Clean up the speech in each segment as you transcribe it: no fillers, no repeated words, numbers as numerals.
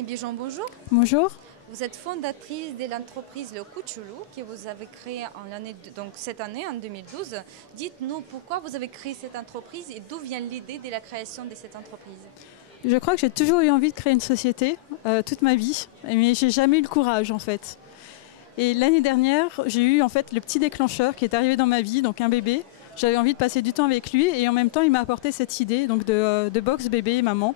Daphné Bijon, bonjour. Bonjour. Vous êtes fondatrice de l'entreprise Le Kuchulu que vous avez créée cette année, en 2012. Dites-nous pourquoi vous avez créé cette entreprise et d'où vient l'idée de la création de cette entreprise. Je crois que j'ai toujours eu envie de créer une société toute ma vie, mais j'ai jamais eu le courage en fait. Et l'année dernière, j'ai eu en fait le petit déclencheur qui est arrivé dans ma vie, donc un bébé. J'avais envie de passer du temps avec lui et en même temps, il m'a apporté cette idée donc de box bébé et maman,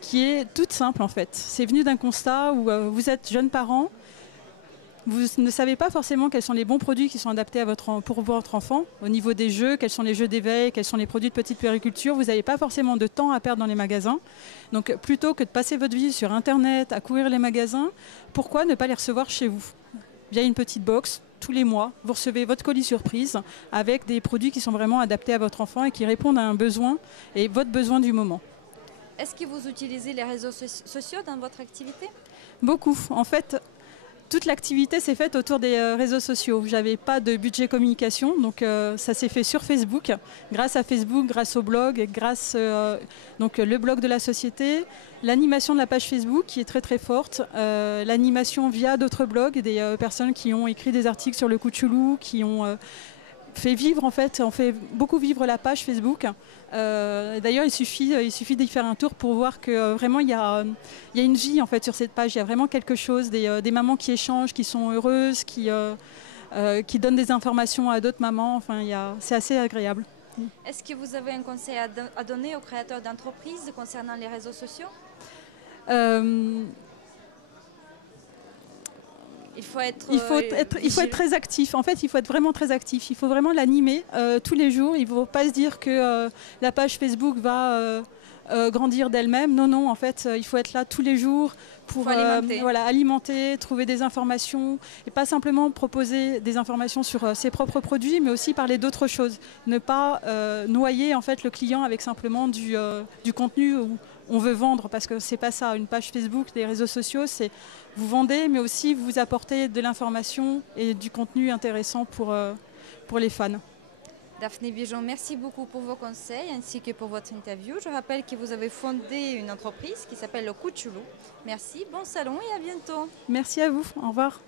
qui est toute simple en fait. C'est venu d'un constat où vous êtes jeune parent, vous ne savez pas forcément quels sont les bons produits qui sont adaptés pour votre enfant. Au niveau des jeux, quels sont les jeux d'éveil, quels sont les produits de petite puériculture. Vous n'avez pas forcément de temps à perdre dans les magasins. Donc plutôt que de passer votre vie sur Internet, à courir les magasins, pourquoi ne pas les recevoir chez vous via une petite box? Tous les mois, vous recevez votre colis surprise avec des produits qui sont vraiment adaptés à votre enfant et qui répondent à un besoin et votre besoin du moment. Est-ce que vous utilisez les réseaux sociaux dans votre activité? Beaucoup. En fait, toute l'activité s'est faite autour des réseaux sociaux. Je n'avais pas de budget communication, donc ça s'est fait sur Facebook. Grâce à Facebook, grâce au blog, grâce donc le blog de la société, l'animation de la page Facebook qui est très très forte, l'animation via d'autres blogs, des personnes qui ont écrit des articles sur le Kuchulu, qui ont fait vivre en fait, on fait beaucoup vivre la page Facebook. D'ailleurs, il suffit d'y faire un tour pour voir que vraiment il y a une vie en fait sur cette page. Il y a vraiment quelque chose, des mamans qui échangent, qui sont heureuses, qui donnent des informations à d'autres mamans. Enfin, c'est assez agréable. Est-ce que vous avez un conseil à donner aux créateurs d'entreprises concernant les réseaux sociaux? Il faut être très actif. En fait, il faut être vraiment très actif. Il faut vraiment l'animer tous les jours. Il ne faut pas se dire que la page Facebook va grandir d'elle-même. Non, non. En fait, il faut être là tous les jours pour alimenter, trouver des informations et pas simplement proposer des informations sur ses propres produits, mais aussi parler d'autres choses. Ne pas noyer en fait le client avec simplement du contenu où on veut vendre, parce que c'est pas ça. Une page Facebook, les réseaux sociaux, c'est vous vendez, mais aussi vous apportez de l'information et du contenu intéressant pour les fans. Daphné Bijon, merci beaucoup pour vos conseils ainsi que pour votre interview. Je rappelle que vous avez fondé une entreprise qui s'appelle Le Kuchulu. Merci, bon salon et à bientôt. Merci à vous, au revoir.